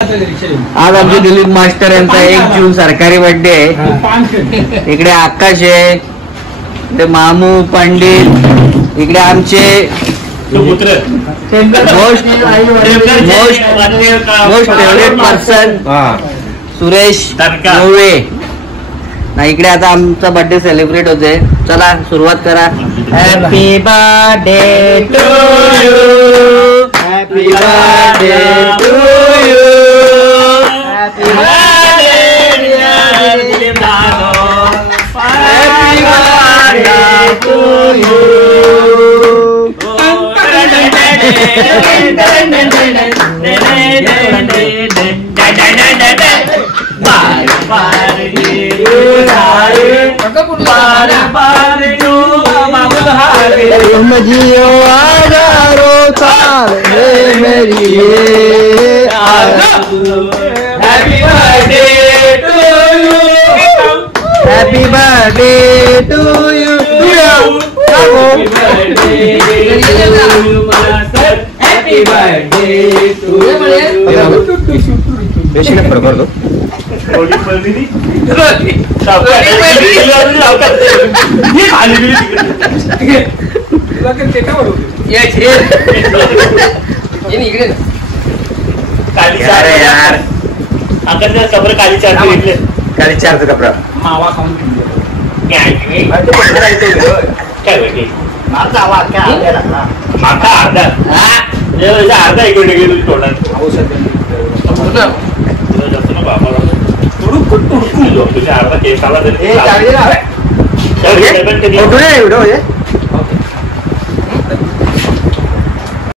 आज आमचे दिलीप मास्टर यांचा 1 जून सरकारी बर्थडे आहे। इकडे आकाश आहे, इकडे मामू पंडित, इकडे आमचे most favourite person Suresh Navale ना। इकडे आता आमचा बर्थडे सेलिब्रेट होते। चला सुरुवात करा। Happy birthday to you, happy birthday to you, happy birthday dear Dilip Dada, happy birthday to you. तुम जियो हजारों साल मेरी happy birthday to you, happy birthday to you, happy birthday to you. काली चार कपडा मावा खाऊन अर्धा एक गेली तोंडात तुझ्या अर्धा केस आला तरी